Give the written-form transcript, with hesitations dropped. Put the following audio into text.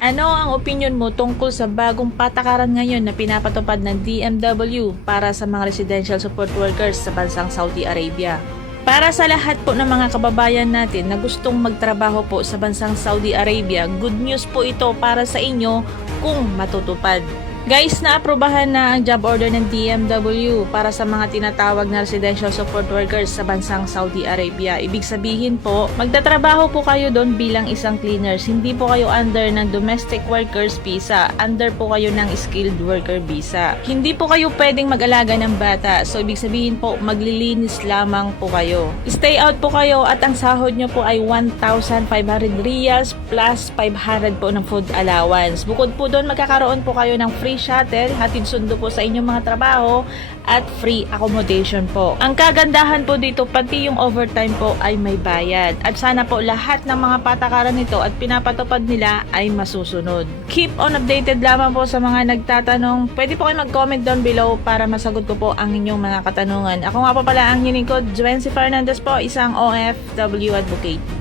Ano ang opinion mo tungkol sa bagong patakaran ngayon na pinapatupad ng DMW para sa mga residential support workers sa bansang Saudi Arabia? Para sa lahat po ng mga kababayan natin na gustong magtrabaho po sa bansang Saudi Arabia, good news po ito para sa inyo kung matutupad. Guys, naaprubahan na ang job order ng DMW para sa mga tinatawag na residential support workers sa bansang Saudi Arabia. Ibig sabihin po, magtatrabaho po kayo doon bilang isang cleaners. Hindi po kayo under ng domestic workers visa. Under po kayo ng skilled worker visa. Hindi po kayo pwedeng mag-alaga ng bata. So, ibig sabihin po, maglilinis lamang po kayo. Stay out po kayo at ang sahod nyo po ay 1,500 riyals plus 500 po ng food allowance. Bukod po doon, magkakaroon po kayo ng free shuttle, hatid sundo po sa inyong mga trabaho at free accommodation po. Ang kagandahan po dito, pati yung overtime po ay may bayad. At sana po lahat ng mga patakaran nito at pinapatupad nila ay masusunod. Keep on updated lamang po sa mga nagtatanong. Pwede po kayo mag-comment down below para masagot ko po ang inyong mga katanungan. Ako nga po pala ang lingkod, Juency Fernandez po, isang OFW advocate.